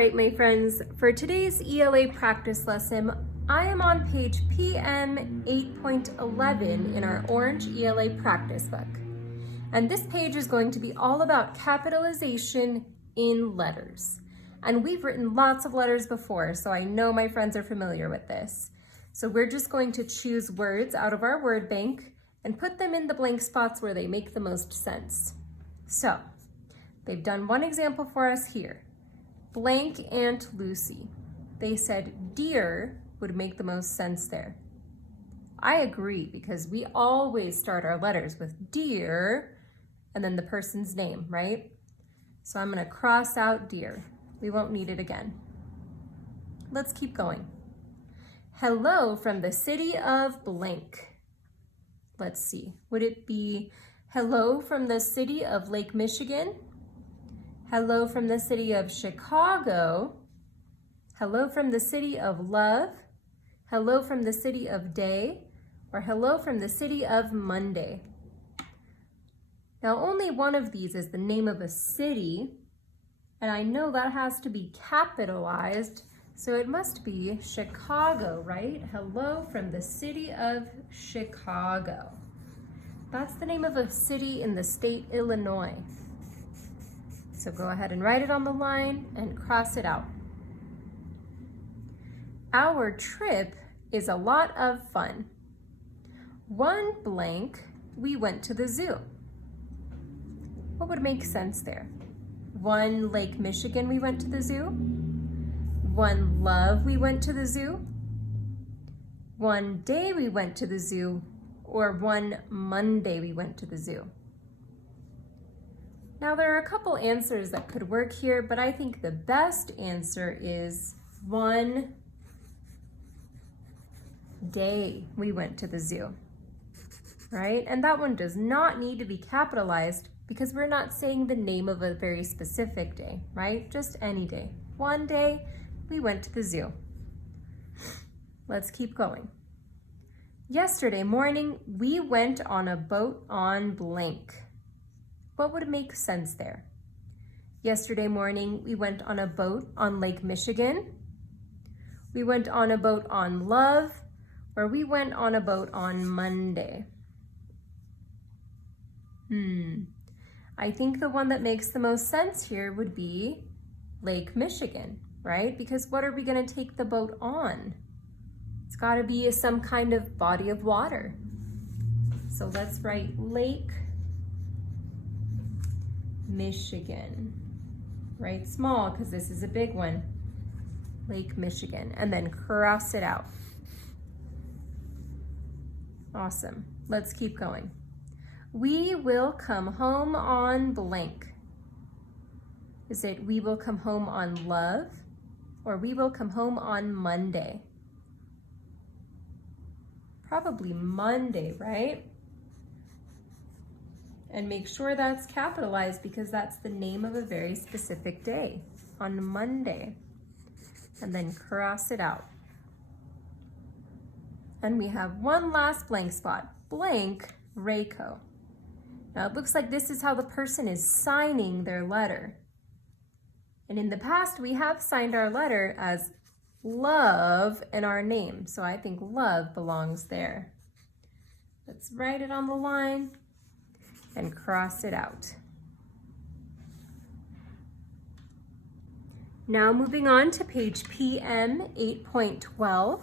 right, my friends, for today's ELA practice lesson, I am on page PM 8.11 in our orange ELA practice book. And this page is going to be all about capitalization in letters. And we've written lots of letters before, so I know my friends are familiar with this. So we're just going to choose words out of our word bank and put them in the blank spots where they make the most sense. So they've done one example for us here. Blank Aunt Lucy. They said dear would make the most sense there. I agree, because we always start our letters with dear and then the person's name, right? So I'm going to cross out dear. We won't need it again. Let's keep going. Hello from the city of blank. Let's see. Would it be hello from the city of Lake Michigan? Hello from the city of Chicago? Hello from the city of love? Hello from the city of day? Or hello from the city of Monday? Now, only one of these is the name of a city, and I know that has to be capitalized, so it must be Chicago, right? Hello from the city of Chicago. That's the name of a city in the state Illinois. So go ahead and write it on the line and cross it out. Our trip is a lot of fun. One blank, we went to the zoo. What would make sense there? One Lake Michigan, we went to the zoo. One love, we went to the zoo. One day we went to the zoo, or one Monday we went to the zoo. Now there are a couple answers that could work here, but I think the best answer is one day we went to the zoo, right? And that one does not need to be capitalized because we're not saying the name of a very specific day, right? Just any day. One day we went to the zoo. Let's keep going. Yesterday morning, we went on a boat on blank. What would make sense there? Yesterday morning, we went on a boat on Lake Michigan. We went on a boat on love, or we went on a boat on Monday. I think the one that makes the most sense here would be Lake Michigan, right? Because what are we going to take the boat on? It's got to be some kind of body of water. So let's write Lake Michigan. Write small because this is a big one. Lake Michigan, and then cross it out. Awesome. Let's keep going. We will come home on blank. Is it we will come home on love, or we will come home on Monday? Probably Monday, right? And make sure that's capitalized because that's the name of a very specific day, on Monday. And then cross it out. And we have one last blank spot, blank Rayco. Now it looks like this is how the person is signing their letter. And in the past, we have signed our letter as love and our name. So I think love belongs there. Let's write it on the line and cross it out. Now moving on to page PM 8.12,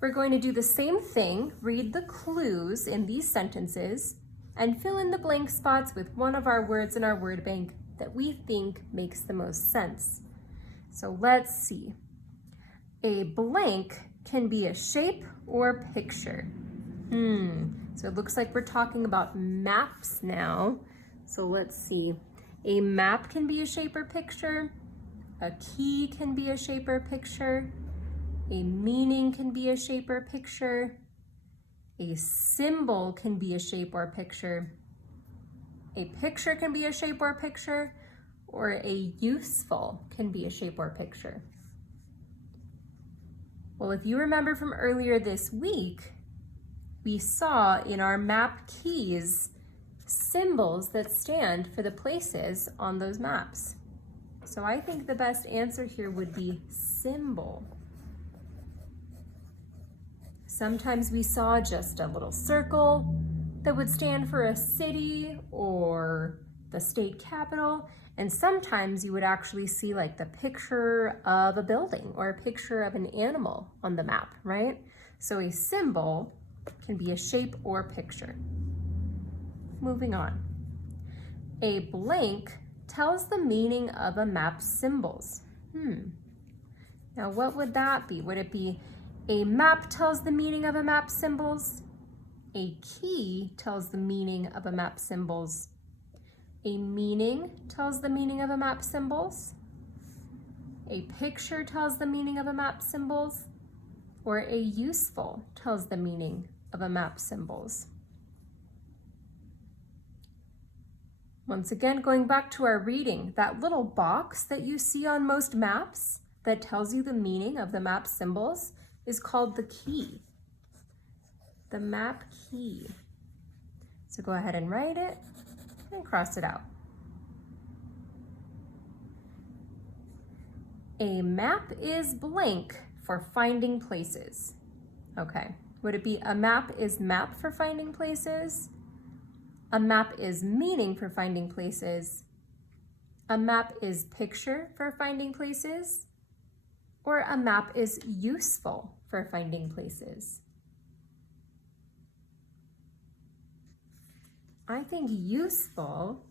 we're going to do the same thing, read the clues in these sentences, and fill in the blank spots with one of our words in our word bank that we think makes the most sense. So let's see. A blank can be a shape or picture. So it looks like we're talking about maps now. So let's see. A map can be a shape or picture. A key can be a shape or picture. A meaning can be a shape or picture. A symbol can be a shape or picture. A picture can be a shape or picture, or a useful can be a shape or picture. Well, if you remember from earlier this week, we saw in our map keys symbols that stand for the places on those maps. So I think the best answer here would be symbol. Sometimes we saw just a little circle that would stand for a city or the state capital, and sometimes you would actually see like the picture of a building or a picture of an animal on the map, right? So a symbol can be a shape or picture. Moving on. A blank tells the meaning of a map's symbols. Now what would that be? Would it be a map tells the meaning of a map's symbols? A key tells the meaning of a map's symbols? A meaning tells the meaning of a map's symbols? A picture tells the meaning of a map's symbols? Or a useful tells the meaning of a map's symbols? Once again, going back to our reading, that little box that you see on most maps that tells you the meaning of the map symbols is called the key. The map key. So go ahead and write it and cross it out. A map is blank for finding places. Okay, would it be a map is map for finding places? A map is meaning for finding places? A map is picture for finding places? Or a map is useful for finding places? I think useful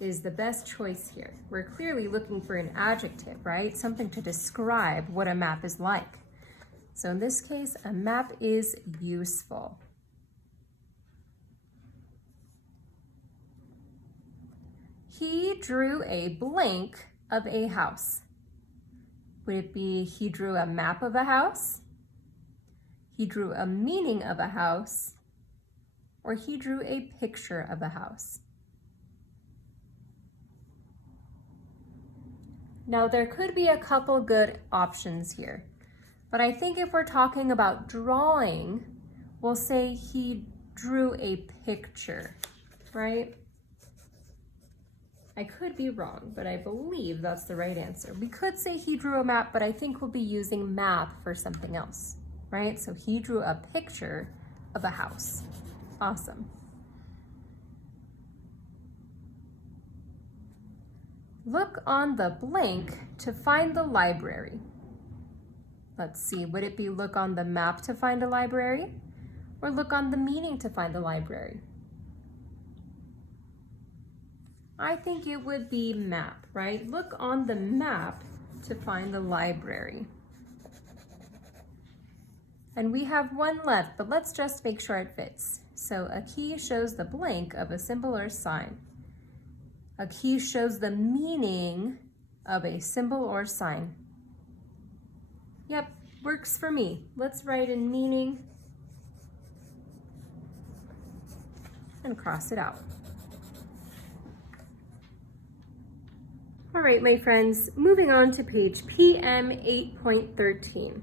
is the best choice here. We're clearly looking for an adjective, right? Something to describe what a map is like. So in this case, a map is useful. He drew a blank of a house. Would it be he drew a map of a house? He drew a meaning of a house? Or he drew a picture of a house? Now there could be a couple good options here, but I think if we're talking about drawing, we'll say he drew a picture, right? I could be wrong, but I believe that's the right answer. We could say he drew a map, but I think we'll be using map for something else, right? So he drew a picture of a house. Awesome. Look on the blank to find the library. Let's see, would it be look on the map to find a library? Or look on the meaning to find the library? I think it would be map, right? Look on the map to find the library. And we have one left, but let's just make sure it fits. So a key shows the blank of a symbol or sign. A key shows the meaning of a symbol or sign. Yep, works for me. Let's write in meaning and cross it out. All right, my friends, moving on to page PM 8.13.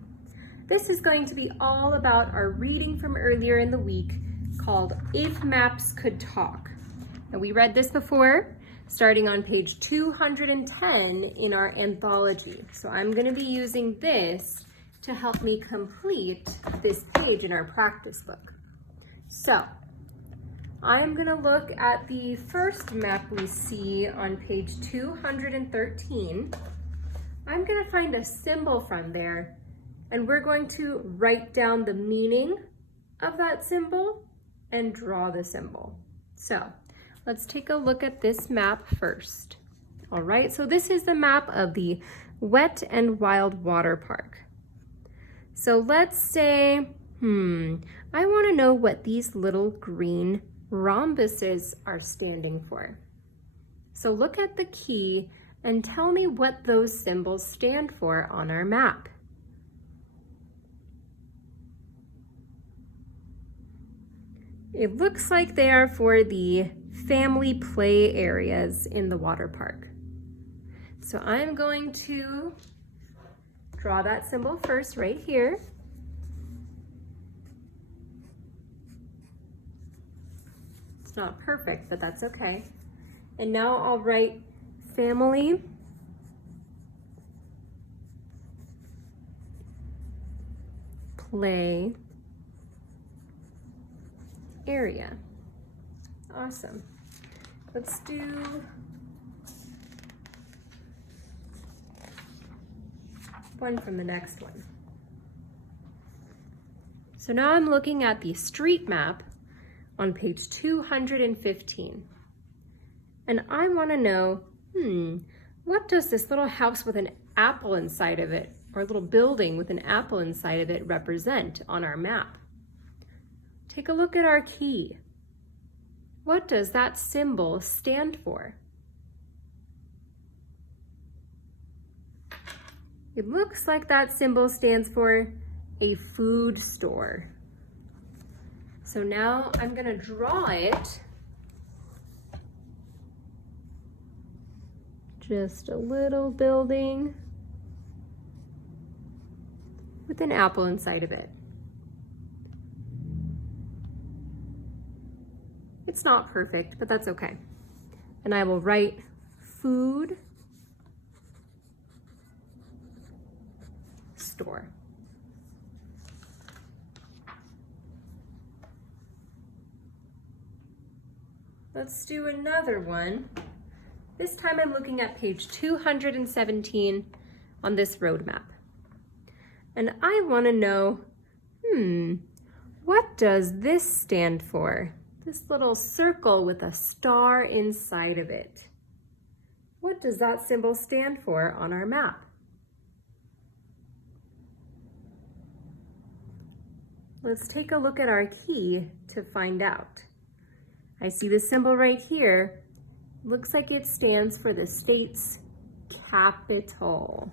This is going to be all about our reading from earlier in the week called If Maps Could Talk. Now, we read this before, starting on page 210 in our anthology. So I'm going to be using this to help me complete this page in our practice book. So I'm going to look at the first map we see on page 213. I'm going to find a symbol from there, and we're going to write down the meaning of that symbol and draw the symbol. So let's take a look at this map first. All right, so this is the map of the Wet and Wild Water Park. So let's say, I want to know what these little green rhombuses are standing for. So look at the key and tell me what those symbols stand for on our map. It looks like they are for the family play areas in the water park. So I'm going to draw that symbol first right here. Not perfect, but that's okay. And now I'll write family play area. Awesome. Let's do one from the next one. So now I'm looking at the street map on page 215. And I want to know, what does this little house with an apple inside of it, or a little building with an apple inside of it, represent on our map? Take a look at our key. What does that symbol stand for? It looks like that symbol stands for a food store. So now I'm going to draw it. Just a little building with an apple inside of it. It's not perfect, but that's okay. And I will write food store. Let's do another one. This time I'm looking at page 217 on this road map. And I want to know, what does this stand for? This little circle with a star inside of it. What does that symbol stand for on our map? Let's take a look at our key to find out. I see the symbol right here. Looks like it stands for the state's capital.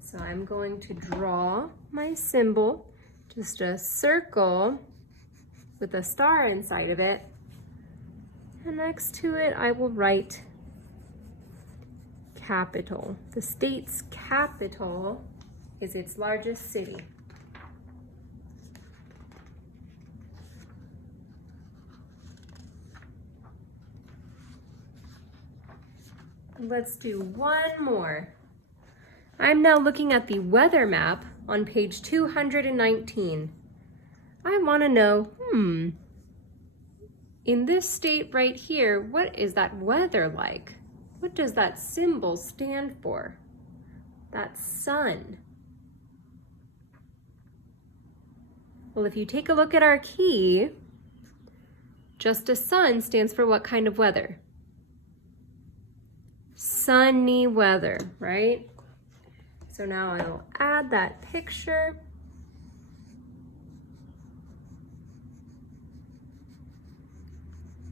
So I'm going to draw my symbol, just a circle with a star inside of it. And next to it, I will write capital. The state's capital is its largest city. Let's do one more. I'm now looking at the weather map on page 219. I want to know, in this state right here, what is that weather like? What does that symbol stand for? That sun. Well, if you take a look at our key, just a sun stands for what kind of weather? Sunny weather, right? So now I will add that picture.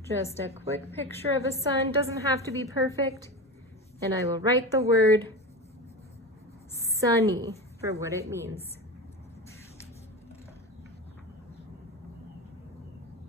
Just a quick picture of a sun, doesn't have to be perfect. And I will write the word sunny for what it means.